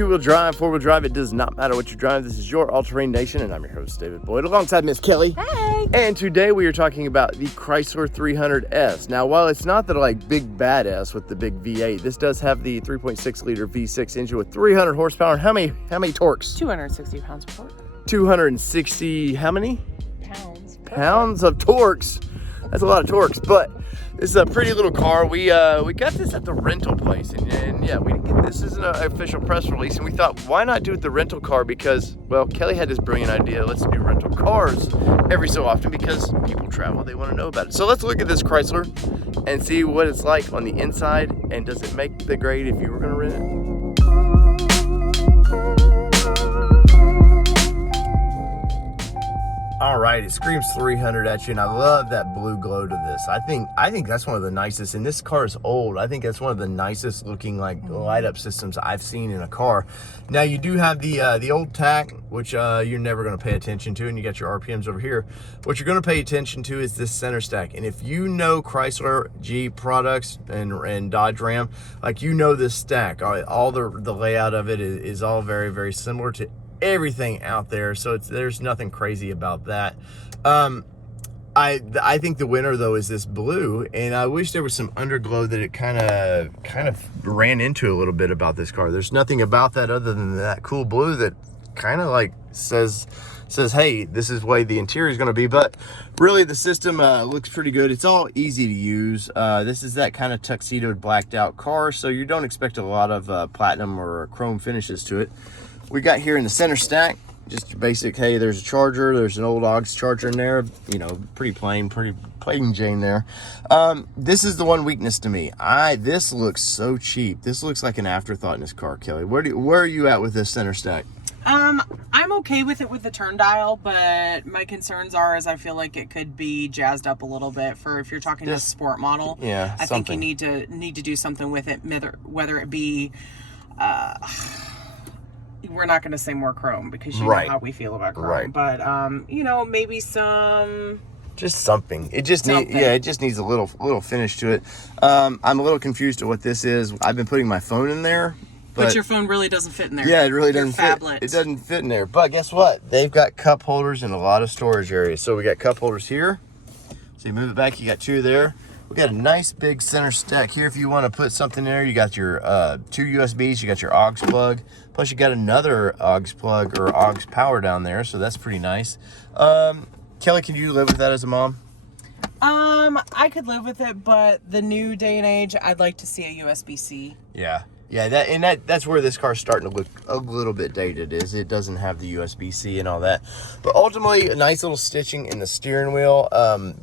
two-wheel drive, four-wheel drive, it does not matter what you drive. This is your All-Terrain Nation, and I'm your host, David Boyd, alongside Miss Kelly. Hey! And today we are talking about the Chrysler 300S. Now, while it's not the big badass with the big V8, this does have the 3.6-liter V6 engine with 300 horsepower. How many torques? 260 pounds of torque. 260, how many? Pounds of torques. That's a lot of torques, but this is a pretty little car. We got this at the rental place, and yeah, we didn't get this as an official press release, and we thought, why not do it the rental car? Because, well, Kelly had this brilliant idea, let's do rental cars every so often because people travel, they want to know about it. So let's look at this Chrysler and see what it's like on the inside, and does it make the grade if you were going to rent it? All right, it screams 300 at you, and I love that blue glow to this. I think that's one of the nicest, and this car is old. I think that's one of the nicest looking light up systems I've seen in a car. Now you do have the old tach, which you're never going to pay attention to, and you got your RPMs over here. What you're going to pay attention to is this center stack, and if you know Chrysler, Jeep products, and Dodge Ram, you know this stack. All the layout of it is all very, very similar to everything out there, so there's nothing crazy about that. I think the winner though is this blue, and I wish there was some underglow that it kind of ran into a little bit about this car. There's nothing about that other than that cool blue that kind of says, hey, this is the way the interior is going to be. But really the system looks pretty good. It's all easy to use. This is that kind of tuxedoed blacked out car, so you don't expect a lot of platinum or chrome finishes to it. We got here in the center stack, just your basic, hey, there's a charger, there's an old aux charger in there, pretty plain Jane there. This is the one weakness to me. This looks so cheap. This looks like an afterthought in this car, Kelly. Where are you at with this center stack? I'm okay with it with the turn dial, but my concerns are I feel like it could be jazzed up a little bit for if you're talking to a sport model. Yeah, I think you need to do something with it, whether it be we're not going to say more chrome because you know how we feel about chrome, but maybe just something. It just needs a little finish to it. I'm a little confused at what this is. I've been putting my phone in there, but your phone really doesn't fit in there. Yeah, it really doesn't fit. It doesn't fit in there. But guess what? They've got cup holders in a lot of storage areas. So we got cup holders here. So you move it back, you got two there. We got a nice big center stack here. If you want to put something in there, you got your two USBs, you got your aux plug, plus you got another aux plug or aux power down there, so that's pretty nice. Kelly, can you live with that as a mom? I could live with it, but the new day and age, I'd like to see a USB-C. Yeah, that's where this car's starting to look a little bit dated. It doesn't have the USB-C and all that. But ultimately, a nice little stitching in the steering wheel.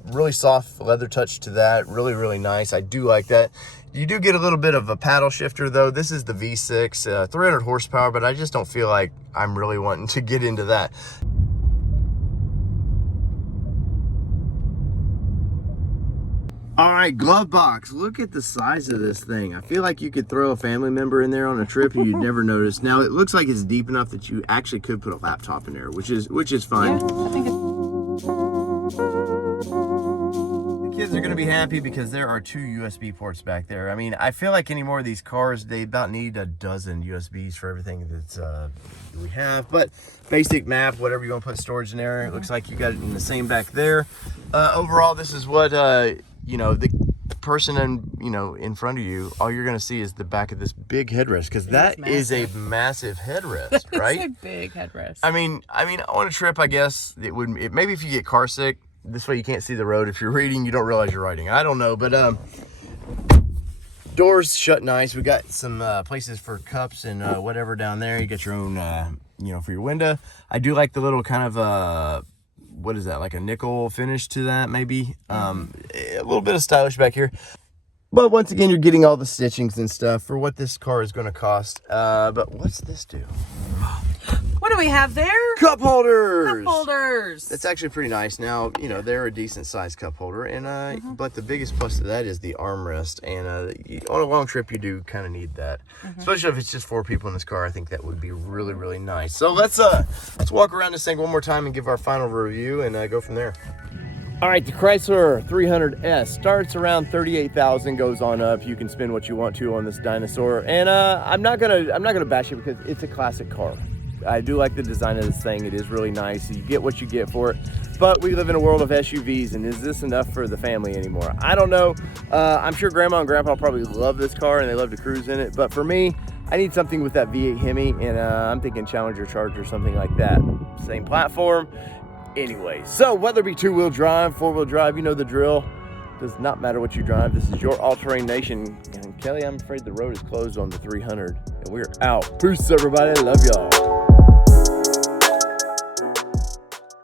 Really soft leather touch to that. Really, really nice. I do like that. You do get a little bit of a paddle shifter, though. This is the V6, 300 horsepower, but I just don't feel like I'm really wanting to get into that. All right, glove box. Look at the size of this thing. I feel like you could throw a family member in there on a trip and you'd never notice. Now, it looks like it's deep enough that you actually could put a laptop in there, which is fine. Yeah, I think The kids are going to be happy because there are two USB ports back there. I mean, I feel like any more of these cars, they about need a dozen USBs for everything that's we have. But basic map, whatever you want to put storage in there, it looks like you got it in the same back there. Overall, this is what... the person in front of you, all you're going to see is the back of this big headrest, because that is a massive headrest, right? It's a big headrest. I mean, on a trip, I guess maybe if you get car sick, this way you can't see the road. If you're reading, you don't realize you're writing. I don't know, but doors shut nice. We got some places for cups and whatever down there. You get your own, for your window. I do like the little kind of what is that, like a nickel finish to that, maybe? A little bit of stylish back here. But once again, you're getting all the stitchings and stuff for what this car is going to cost. But what's this do? What do we have there? Cup holders! Cup holders! That's actually pretty nice. Now, they're a decent sized cup holder. And but the biggest plus to that is the armrest. And on a long trip, you do kind of need that. Especially if it's just 4 people in this car. I think that would be really, really nice. So let's walk around this thing one more time and give our final review and go from there. All right, the Chrysler 300S starts around 38,000, goes on up. You can spend what you want to on this dinosaur, and I'm not gonna bash it because it's a classic car. I do like the design of this thing. It is really nice. You get what you get for it. But we live in a world of SUVs, and is this enough for the family anymore? I don't know. I'm sure Grandma and Grandpa probably love this car and they love to cruise in it. But for me, I need something with that V8 Hemi, and I'm thinking Challenger Charger, something like that. Same platform. Anyway, so whether it be two-wheel drive, four-wheel drive, you know the drill. Does not matter what you drive. This is your all-terrain nation. And Kelly, I'm afraid the road is closed on the 300, and we're out. Peace, everybody. Love y'all.